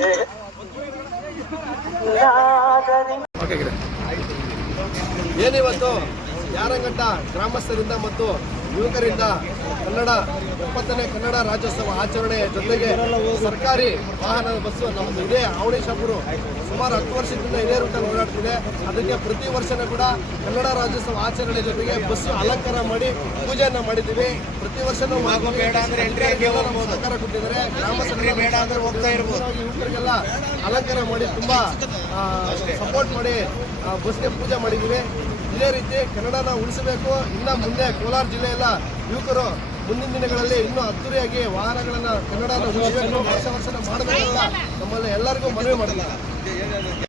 Yeah. ಏನಿವತ್ತು? ಯಾರಂಗಟ್ಟ ಗ್ರಾಮಸ್ಥರಿಂದ ಮತ್ತು ಯುವಕರಿಂದ ಕನ್ನಡ ಎಪ್ಪತ್ತನೇ ಕನ್ನಡ ರಾಜ್ಯೋತ್ಸವ ಆಚರಣೆ ಜೊತೆಗೆ ಸರ್ಕಾರಿ ವಾಹನದ ಬಸ್ಸು ನಮ್ಮದು ಇದೇ ಅವಳಿ ಶಾಪುರು ಸುಮಾರು ಹತ್ತು ವರ್ಷದಿಂದ ಇದೇ ರೂಟಲ್ಲಿ ಓಡಾಡ್ತಿದೆ ಅದಕ್ಕೆ ಪ್ರತಿ ವರ್ಷನೂ ಕೂಡ ಕನ್ನಡ ರಾಜ್ಯೋತ್ಸವ ಆಚರಣೆ ಜೊತೆಗೆ ಬಸ್ಸು ಅಲಂಕಾರ ಮಾಡಿ ಪೂಜೆಯನ್ನ ಮಾಡಿದ್ದೀವಿ. ಪ್ರತಿ ವರ್ಷನೂ ಬೇಡ ಅಂದ್ರೆ ಸಹಕಾರ ಕೊಟ್ಟಿದ್ದಾರೆ. ಗ್ರಾಮಸ್ಥರಿಗೆ ಬೇಡ ಅಂದ್ರೆ ಹೋಗ್ತಾ ಇರ್ಬೋದು. ಯುವಕರಿಗೆಲ್ಲ ಅಲಂಕಾರ ಮಾಡಿ ತುಂಬಾ ಸಪೋರ್ಟ್ ಮಾಡಿ ಬಸ್ಗೆ ಪೂಜೆ ಮಾಡಿದ್ದೀವಿ. ಇದೇ ರೀತಿ ಕನ್ನಡನ ಉಳಿಸಬೇಕು. ಇನ್ನ ಮುಂದೆ ಕೋಲಾರ ಜಿಲ್ಲೆಯಲ್ಲ ಯುವಕರು ಮುಂದಿನ ದಿನಗಳಲ್ಲಿ ಇನ್ನೂ ಅದ್ದೂರಿಯಾಗಿ ವಾಹನಗಳನ್ನ ಕನ್ನಡನ ಉಳಿಸಬೇಕು. ವರ್ಷ ಮಾಡಬೇಕಲ್ಲ. ನಮ್ಮಲ್ಲಿ ಎಲ್ಲರಿಗೂ ಮನವಿ ಮಾಡಿದ್ದಾರೆ.